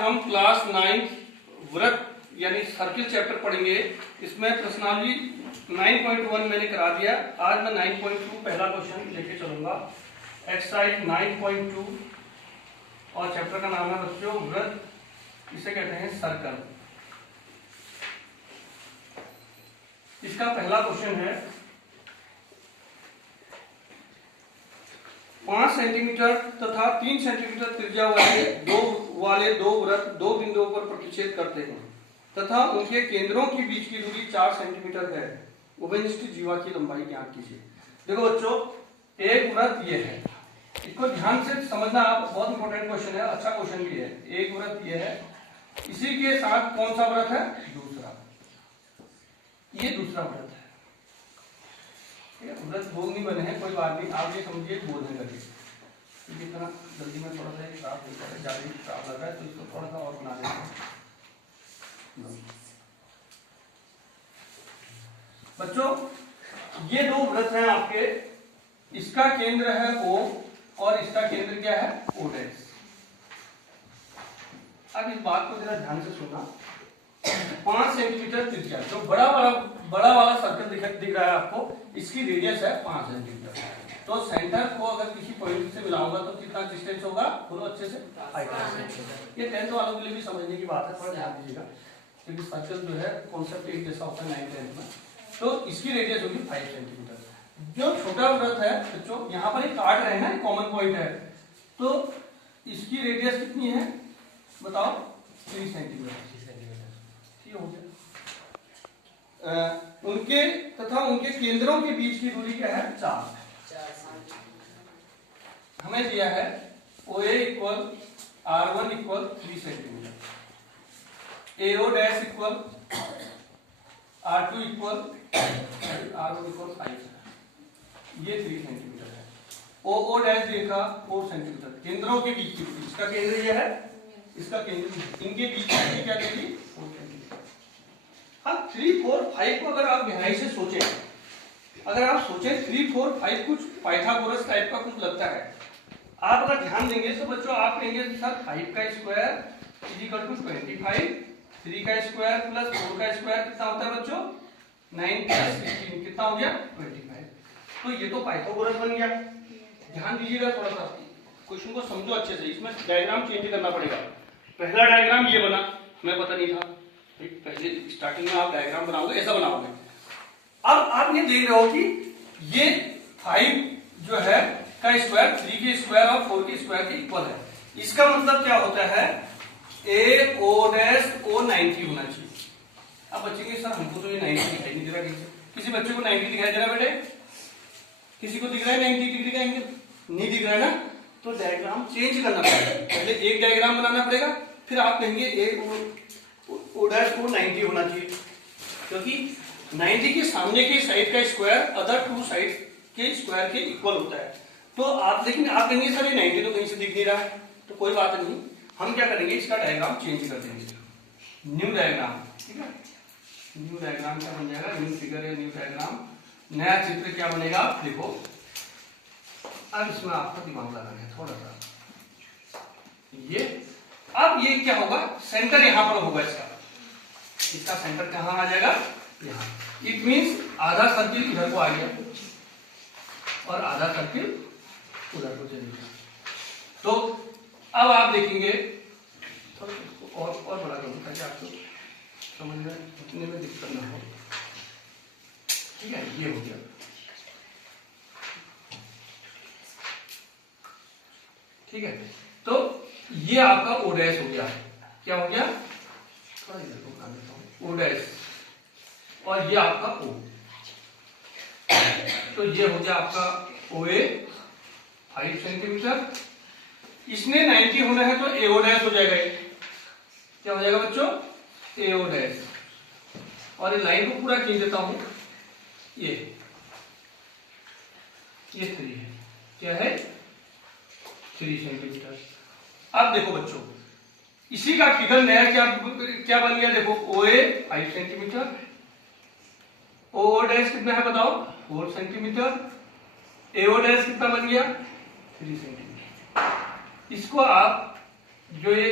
हम क्लास 9 वृत्त यानी सर्किल चैप्टर पढ़ेंगे। इसमें प्रश्नावली 9.1 मैंने करा दिया। आज मैं 9.2 पहला क्वेश्चन लेके चलूंगा। एक्सरसाइज 9.2 और चैप्टर का नाम है बच्चों वृत्त, इसे कहते हैं सर्कल। इसका पहला क्वेश्चन है 5 सेंटीमीटर तथा 3 सेंटीमीटर त्रिज्या वाले दो वृत्त दो बिंदुओं पर प्रतिच्छेद करते हैं तथा उनके केंद्रों के बीच की दूरी 4 सेंटीमीटर है। उभयनिष्ठ जीवा की लंबाई ज्ञात कीजिए। देखो बच्चों, एक वृत्त ये है, इसको ध्यान से समझना, आप बहुत इंपॉर्टेंट क्वेश्चन है, अच्छा क्वेश्चन भी है। एक वृत्त ये है, इसी के साथ कौन सा वृत्त है? दूसरा, ये दूसरा वृत्त है। वृत्त गोल नहीं बने हैं, कोई बात नहीं, आप ये समझिए गोल है करके। क्योंकि इतना जल्दी में थोड़ा सा खराब नहीं कर, ज्यादा खराब लग रहा है तो इसको थोड़ा सा और बना देते हैं। बच्चों, ये दो वृत्त हैं आपके, इसका केंद्र है O और इसका केंद्र क्या है? O dash. अब इस बात को जरा ध्यान से सुनना। 5 सेंटीमीटर त्रिज्या, जो बड़ा वाला सर्कल दिख रहा है आपको, इसकी रेडियस है 5 सेंटीमीटर। तो सेंटर को अगर किसी पॉइंट से मिलाऊंगा तो कितना डिस्टेंस होगा? बोलो अच्छे से। 5। ये 10th वालों के लिए भी समझने की बात है, थोड़ा ध्यान दीजिएगा, क्योंकि सर्कल जो है कॉन्सेप्ट एक जैसा होता है 9th 10th में। तो इसकी रेडियस होगी 5 सेंटीमीटर। जो छोटा वृत्त है बच्चों, यहाँ पर एक काट रहे हैं ना, कॉमन पॉइंट है, तो इसकी रेडियस कितनी है बताओ? 3 सेंटीमीटर। हो गया। उनके तथा उनके केंद्रों के बीच की दूरी क्या है? 4। हमें दिया है OA equal R1 equal 3 centimetre, AO dash equal R2 equal R1 equal 5, ये 3 सेंटीमीटर है। OO डैश देखा 4 सेंटीमीटर। केंद्रों के बीच की दूरी, इसका केंद्र ये है, इसका केंद्र, इनके बीच की क्या दूरी? 4 सेंटीमीटर। हाँ, 3, 4, 5 को अगर आप गहराई से सोचें, अगर आप सोचें 3, 4, 5 कुछ पाइथागोरस टाइप का कुछ लगता है। आप अगर ध्यान देंगे तो बच्चों आप कहेंगे सर 5 का स्क्वायर इज इक्वल टू 25, 3 का स्क्वायर प्लस 4 का स्क्वायर कितना होता है बच्चों? 9 प्लस 16 कितना हो गया? 25। तो ये तो पाइथागोरस बन गया। ध्यान दीजिएगा, थोड़ा सा क्वेश्चन को समझो अच्छे से। इसमें डायग्राम चेंज करना पड़ेगा। पहला डायग्राम ये बना, हमें पता नहीं था, पहले स्टार्टिंग में आप डायग्राम बनाओगे, ऐसा बनाओगे। अब आप ये देख रहे हो कि ये 5 जो है का स्क्वायर 3 के स्क्वायर और 4 के स्क्वायर के इक्वल है। इसका मतलब क्या होता है? AO डैश O 90 होना चाहिए। अब बच्चे के सर हमको तो ये 90 दिखाई नहीं दे रहा। किसी बच्चे को 90 दिखाई दे रहा बेटे? किसी को दिख रहा है 90 डिग्री का एंगल? नहीं दिख रहा है ना, तो डायग्राम चेंज करना पड़ेगा। पहले एक डायग्राम बनाना पड़ेगा, फिर आप कहेंगे O डैश को 90 होना चाहिए, क्योंकि 90 के सामने के साइड का स्क्वायर अदर 2 साइड के स्क्वायर के इक्वल होता है। तो आप लेकिन आप कहेंगे सर ये 90 तो कहीं से दिख नहीं रहा है, तो कोई बात नहीं, हम क्या करेंगे, इसका डायग्राम चेंज कर देंगे। न्यू डायग्राम, ठीक है, न्यू डायग्राम क्या बन जाएगा? न्यू फिगर है, न्यू डायग्राम, नया चित्र क्या बनेगा? देखो, अब इसमें आपका दिमाग लगाना है थोड़ा सा। ये अब ये क्या होगा? सेंटर यहां पर होगा, इसका सेंटर कहां आ जाएगा? यहाँ। इट मीन्स आधा सर्किल इधर को आ गया और आधा सर्किल उधर को चले गया। तो अब आप देखेंगे, थोड़ा इसको और बड़ा करूँ ताकि आपको समझने में दिक्कत ना हो। ठीक है, ये हो गया। ठीक है, तो ये आपका O डैश हो गया। क्या हो गया? थोड़ा इधर को बना देता हूं, O डैश, और ये आपका O। तो ये हो गया आपका OA 5 सेंटीमीटर। इसने 90 होना है तो AO डैश हो जाएगा। क्या हो जाएगा बच्चों? AO dash. और ये लाइन को पूरा खींच देता हूं, ये 3 है। क्या है? 3 सेंटीमीटर। अब देखो बच्चों, इसी का फिगर नया क्या बन गया? देखो, OA 5 सेंटीमीटर, OO डैश कितना है बताओ? 4 सेंटीमीटर, AO डैश कितना बन गया? 3 सेंटीमीटर। इसको आप जो ये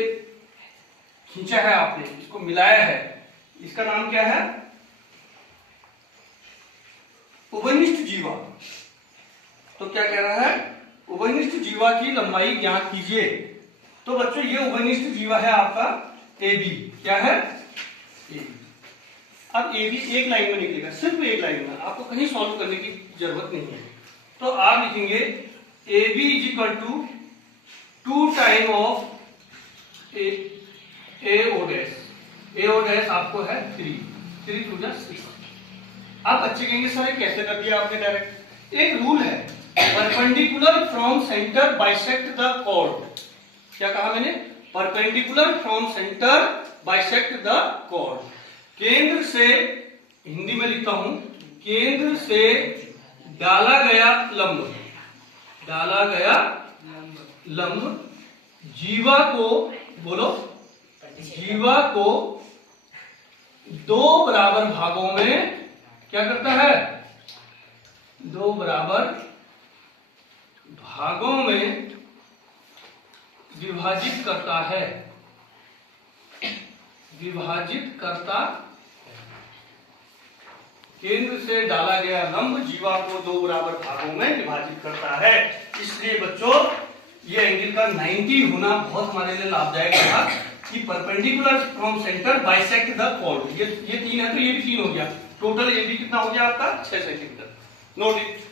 खींचा है आपने, इसको मिलाया है, इसका नाम क्या है? उभयनिष्ठ जीवा। तो क्या कह रहा है? उभयनिष्ठ जीवा की लंबाई ज्ञात कीजिए। तो बच्चों ये उभयनिष्ठ जीवा है आपका AB। क्या है? AB। अब AB एक लाइन में निकलेगा, सिर्फ एक लाइन में, आपको कहीं सॉल्व करने की जरूरत नहीं है। तो आप लिखेंगे AB is equal to 2 time of AO dash. AO dash आपको है 3 टू जा 6। आप बच्चे कहेंगे सर कैसे कर दिया आपने डायरेक्ट? एक रूल है, perpendicular from centre bisect the chord. क्या कहा मैंने? Perpendicular from centre bisect the chord. केंद्र से, हिंदी में लिखता हूं, केंद्र से डाला गया लंब, डाला गया लंब जीवा को, बोलो, जीवा को 2 बराबर भागों में क्या करता है? 2 बराबर भागों में विभाजित करता है, विभाजित करता। केंद्र से डाला गया लंब जीवा को 2 बराबर भागों में विभाजित करता है। इसलिए बच्चों ये एंगल का 90 होना बहुत हमारे लिए लाभदायक था कि perpendicular from centre bisect the chord. ये 3 है तो ये भी 3 हो गया। टोटल AB कितना हो गया आपका? 6 सेंटीमीटर। Note it.